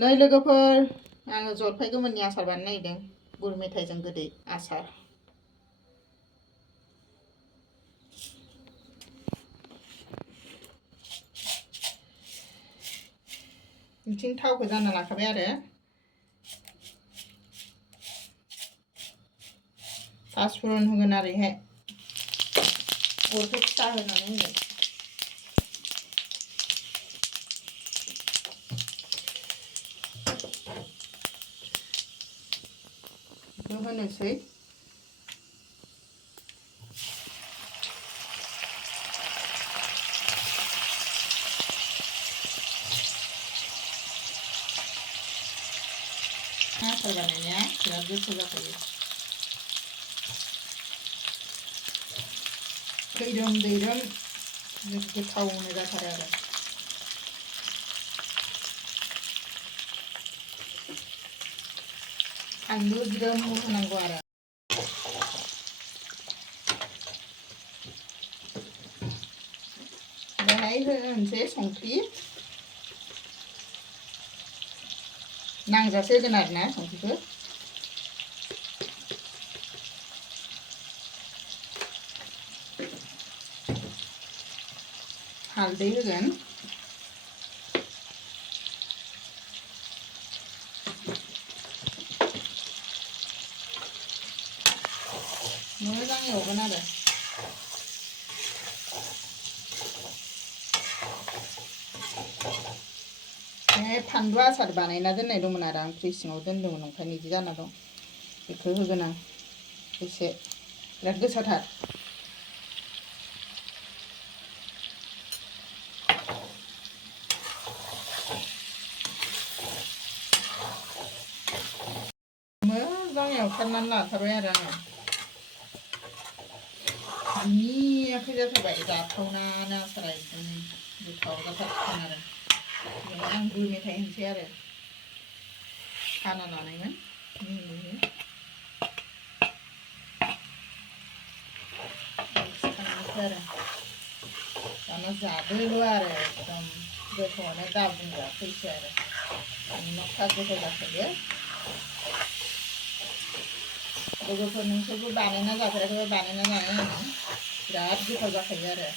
नै लोगोफोर आङो जलफाइ गोमोननि आसार बानायनो नागिरदों गुर मेथाइजों गोदै आसार बिथिं थावखौ जानना लाखाबाय आरो पासफुरन होगोन आरो इहाय अरखौ फिसा होनानै होगोन बेखौ होनोसै आसार बानायनाया बिराद गोथाव जाखायो दैरोम दैरोम गोथावनो जाथारो आरो फानलु ज्रोम होनांगौ आरो बेहाय होनोसै संख्रि नांजासे होगोन आरोना संख्रिखौ हालदै होगोन मोजां एवगोन आरो फानलु आसार बानायना दोननाय दंमोन आरो आं फ्रिज सिङाव दोनदोंमोन ओंखायनो बिदि जाना दं बेखौ होगोन आं एसे बिराद गोसाथार मोजां एवथारनानै लाथारबाय आरो आङो बिनि आखाइ जाथारबाय जाथावनानो आसारा एकदम गोथाव जाथारसिगोन आरो आं गुर मेथाइ होनसै आरो हाना लानायमोन आरो दाना जादोल' आरो एकदम गोथावआनो दा बुंजासैसो आरो नखा गोथाव जाखायो लोगोफोर नोंसोरबो बानायना जाफेराखैबा बानायना जानाय नायनो बिराद गोथाव जाखायो आरो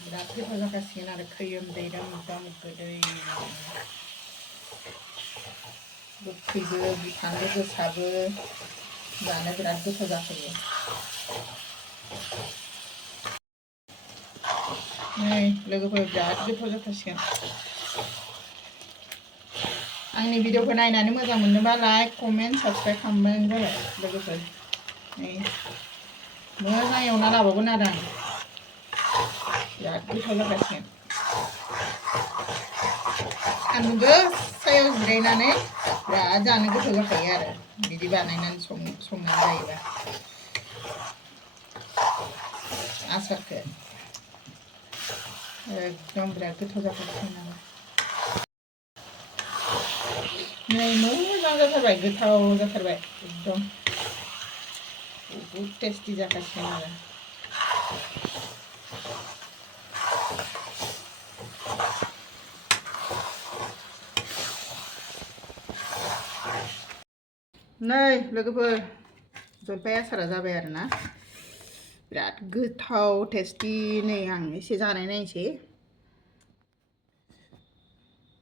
बिराद गोथाव जाखासिगोन आरो खैरोम दैरोम एकदम गोदै गोखैबो फानलु गोसाबो जानो बिराद गोथाव जाखायो नै लोगोफोर बिराद गोथाव जाथारसिगोन आंनि भिडिअखौ नायनानै मोजां मोनोबा लाइक कमेन्ट साबस्क्राइब खालामबानो जाबाय लोगोफोर नै मोजां एवना लाबावगोन आरो आं बिराद गोथाव जागासिनो सान्दुं गोसायाव जिरायनानै बिराद जानो गोथाव जाखायो आरो बिदि बानायनानै संनानै जायोबा आसारखौ एकदम बिराद गोथाव जाखासिगोन आरो नै मोजां जाथारबाय गोथाव जाथारबाय एकदम बहुद टेस्टि जाखासिगोन आरो नै लोगोफोर जलफाइ आसारा जाबाय आरोना बिराद गोथाव टेस्टि नै आं एसे जानाय नायनोसै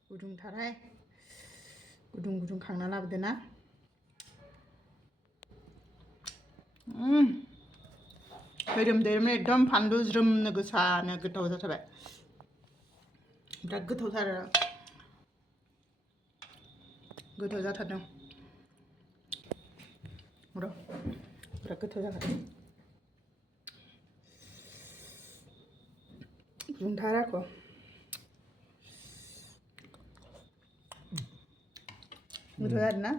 गुदुंथारहाय गुदुं गुदुं खांना लाबोदो ना खैरोम दैरोम एकदम फानलु ज्रोमनो गोसानो गोथाव जाथारबाय बिराद गोथावथार गोथाव जाथारदों र' बिराद गोथाव जाखादों गुदुंथार आरो गोथाव जादों ना